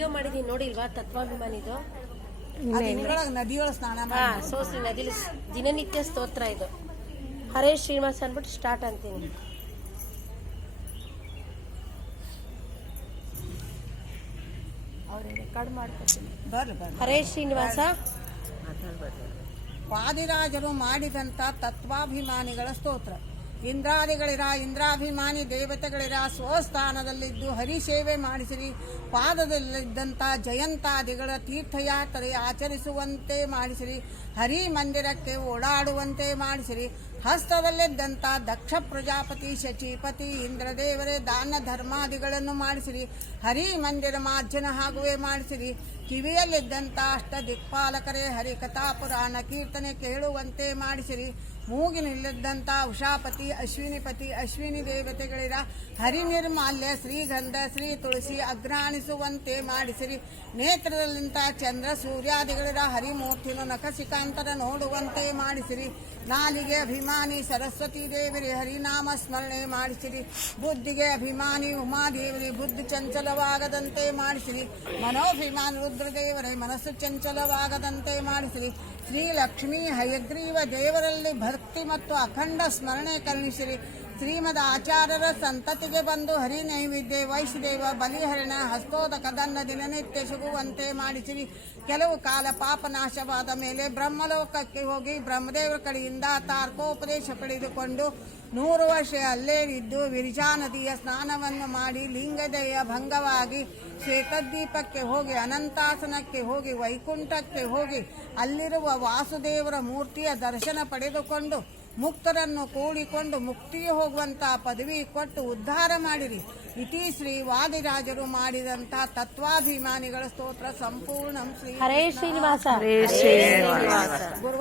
Video ಮಾಡಿದೀನಿ ನೋಡಿಲ್ವಾ ತತ್ವಾಭಿಮಾನಿದು ನದಿಯೊಳ ನದಿಯೊಳಗೆ ಸ್ನಾನ ಹಾ ಸೋಸ್ರಿ ನದಿಲಿ ದಿನನಿತ್ಯ ಸ್ತೋತ್ರ ಇದು. ಹರೇ ಶ್ರೀನಿವಾಸ ಅಂದ್ಬಿಟ್ಟು ಸ್ಟಾರ್ಟ್ ಅಂತೀನಿ. ಬರ್ರಿ ಹರೇ ಶ್ರೀನಿವಾಸ? ಪಾದಿರಾಜರು ಮಾಡಿದಂತ ತತ್ವಾಭಿಮಾನಿಗಳ ಸ್ತೋತ್ರ. ಇಂದ್ರಾದಿಗಳಿರ, ಇಂದ್ರಾಭಿಮಾನಿ ದೇವತೆಗಳಿರ, ಸ್ವಸ್ಥಾನದಲ್ಲಿದ್ದು ಹರಿಸೇವೆ ಮಾಡಿಸಿರಿ. ಪಾದದಲ್ಲಿದ್ದಂಥ ಜಯಂತಾದಿಗಳ ತೀರ್ಥಯಾತ್ರೆ ಆಚರಿಸುವಂತೆ ಮಾಡಿಸಿರಿ. ಹರಿ ಮಂದಿರಕ್ಕೆ ಓಡಾಡುವಂತೆ ಮಾಡಿಸಿರಿ. ಹಸ್ತದಲ್ಲಿದ್ದಂಥ ದಕ್ಷ ಪ್ರಜಾಪತಿ, ಶಚಿಪತಿ, ಇಂದ್ರದೇವರೇ ದಾನ ಧರ್ಮಾದಿಗಳನ್ನು ಮಾಡಿಸಿರಿ. ಹರಿ ಮಂದಿರ ಮಾರ್ಜನ ಹಾಗುವೆ ಮಾಡಿಸಿರಿ. ಕಿವಿಯಲ್ಲಿದ್ದಂಥ ಅಷ್ಟ ದಿಕ್ಪಾಲಕರೇ ಹರಿಕಥಾ ಪುರಾಣ ಕೀರ್ತನೆ ಕೇಳುವಂತೆ ಮಾಡಿಸಿರಿ. ಮೂಗಿನಲ್ಲಿದ್ದಂಥ ಉಷಾಪತಿ, ಅಶ್ವಿನಿಪತಿ, ಅಶ್ವಿನಿ ದೇವತೆಗಳಿರ ಹರಿ ನಿರ್ಮಾಲ್ಯ ಶ್ರೀಗಂಧ, ಶ್ರೀ ತುಳಸಿ ಅಗ್ರಾಣಿಸುವಂತೆ ಮಾಡಿಸಿರಿ. ನೇತ್ರದಲ್ಲಿಂತ ಚಂದ್ರ ಸೂರ್ಯಾದಿಗಳಿರ ಹರಿಮೂರ್ತಿನ ನಖಶಿಕಾಂತರ ನೋಡುವಂತೆ ಮಾಡಿಸಿರಿ. ನಾಲಿಗೆ ಅಭಿಮಾನಿ ಸರಸ್ವತಿ ದೇವರಿ ಹರಿನಾಮ ಸ್ಮರಣೆ ಮಾಡಿಸಿರಿ. ಬುದ್ಧಿಗೆ ಅಭಿಮಾನಿ ಉಮಾದೇವರಿ ಬುದ್ಧಿ ಚಂಚಲವಾಗದಂತೆ ಮಾಡಿಸಿರಿ. ಮನೋಭಿಮಾನಿ ರುದ್ರದೇವರೇ, ಮನಸ್ಸು ಚಂಚಲವಾಗದಂತೆ ಮಾಡಿಸಿರಿ. ಶ್ರೀ ಲಕ್ಷ್ಮೀ ಹಯಗ್ರೀವ ದೇವರಲ್ಲಿ ಭಕ್ತಿ ಮತ್ತು ಅಖಂಡ ಸ್ಮರಣೆ ಕರುಣಿಸಿರಿ. ಶ್ರೀಮದ್ ಆಚಾರ್ಯರ ಸಂತತಿಗೆ ಬಂದು ಹರಿ ನೈವೇದ್ಯ ವೈಷ್ಣದೇವ ಬಲಿಹರಣ ಹಸ್ತೋದಕದನ್ನ ದಿನನಿತ್ಯ ಸಿಗುವಂತೆ ಮಾಡಿಸಿರಿ. ಕೆಲವು ಕಾಲ ಪಾಪನಾಶವಾದ ಮೇಲೆ ಬ್ರಹ್ಮಲೋಕಕ್ಕೆ ಹೋಗಿ ಬ್ರಹ್ಮದೇವರ ಕಡೆಯಿಂದ ತಾರ್ಕೋಪದೇಶ ಪಡೆದುಕೊಂಡು ನೂರು ವರ್ಷ ಅಲ್ಲೇ ಇದ್ದು ವಿರಿಜಾ ನದಿಯ ಸ್ನಾನವನ್ನು ಮಾಡಿ ಲಿಂಗದೆಯ ಭಂಗವಾಗಿ ಶ್ವೇತದ್ವೀಪಕ್ಕೆ ಹೋಗಿ ಅನಂತಾಸನಕ್ಕೆ ಹೋಗಿ ವೈಕುಂಠಕ್ಕೆ ಹೋಗಿ ಅಲ್ಲಿರುವ ವಾಸುದೇವರ ಮೂರ್ತಿಯ ದರ್ಶನ ಪಡೆದುಕೊಂಡು ಮುಕ್ತರನ್ನು ಕೂಡಿಕೊಂಡು ಮುಕ್ತಿಗೆ ಹೋಗುವಂತಹ ಪದವಿ ಕೊಟ್ಟು ಉದ್ಧಾರ ಮಾಡಿರಿ. ಇತಿ ಶ್ರೀ ವಾದಿರಾಜರು ಮಾಡಿದಂತಹ ತತ್ವಾಭಿಮಾನಿಗಳ ಸ್ತೋತ್ರ ಸಂಪೂರ್ಣ ಶ್ರೀ ಹರೇ ಶ್ರೀನಿವಾಸ. ಗುರು